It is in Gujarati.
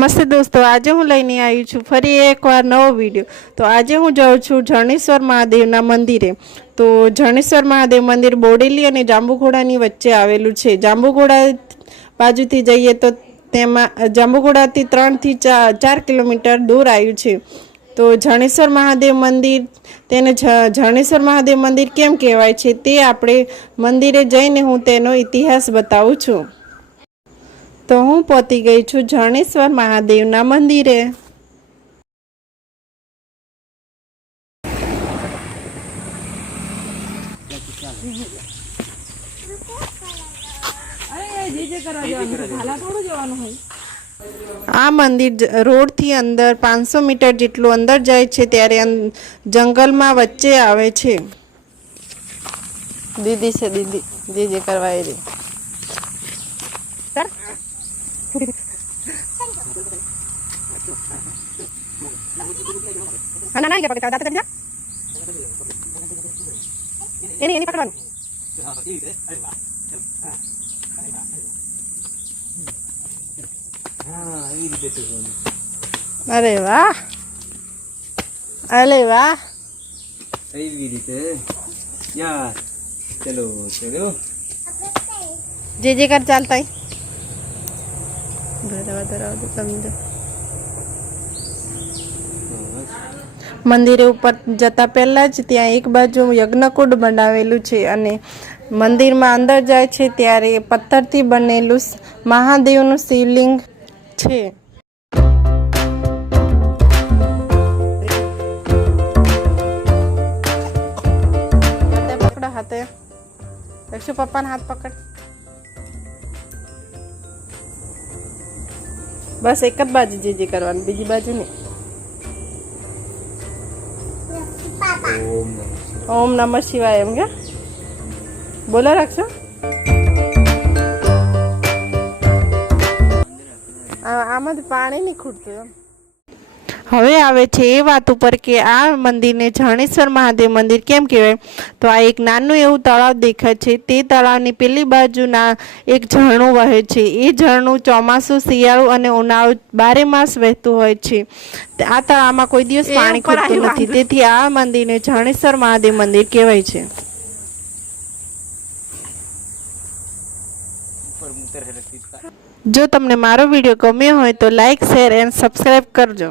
નમસ્તે દોસ્તો, આજે હું લઈને આવી છું ફરી એકવાર નવો વિડીયો। તો આજે હું જાઉં છું જણેશ્વર મહાદેવના મંદિરે। તો જણેશ્વર મહાદેવ મંદિર બોડેલી અને જાંબુઘોડાની વચ્ચે આવેલું છે। જાંબુઘોડા બાજુથી જઈએ તો તેમાં જાંબુઘોડાથી 3 થી 4 કિલોમીટર દૂર આવ્યું છે। તો જણેશ્વર મહાદેવ મંદિર તેને જણેશ્વર મહાદેવ મંદિર કેમ કહેવાય છે તે આપણે મંદિરે જઈને હું તેનો ઇતિહાસ બતાવું છું। તો હું પહોંચી ગઈ છું જણેશ્વર મહાદેવના મંદિરે। આ મંદિર રોડથી અંદર 500 મીટર જેટલું અંદર જાય છે ત્યારે જંગલમાં વચ્ચે આવે છે। દીદી છે, દીદી જે જે કરવાય રે અરે વાહ, અરે વાહ, એવી રીતે યાર। ચલો ચલો જે કર ચાલતા ધરાવ સમજો। મંદિરે ઉપર જતા પહેલા જ ત્યાં એક બાજુ યજ્ઞકુંડ બનાવેલું છે અને મંદિરમાં અંદર જાય છે ત્યારે પથ્થરથી બનેલું મહાદેવનું શિવલિંગ છે। પકડો હાથે, લક્ષુ પપ્પાના હાથ પકડ। બસ એક જ બાજુ જે કરવાનું, બીજી બાજુ નહીં। ઓમ નમઃ શિવાય એમ કે બોલો રાખશો। આમાંથી પાણી નહીં ખૂટતું એમ। હવે આવે છે એ વાત ઉપર કે આ મંદિરને જણેશ્વર મહાદેવ મંદિર કેમ કહેવાય। તો આ એક નાનું એવું તળાવ દેખાય છે, તે તળાવની પેલી બાજુના એક ઝરણું વહે છે। એ ઝરણું ચોમાસું, શિયાળું અને ઉનાળું 12 માસ વહેતું હોય છે। આ તળાવમાં કોઈ દિવસ પાણી ખૂટતું નથી, તેથી આ મંદિરને જણેશ્વર મહાદેવ મંદિર કહેવાય છે। જો તમને મારો વિડીયો ગમ્યો હોય તો લાઈક, શેર એન્ડ સબસ્ક્રાઈબ કરજો।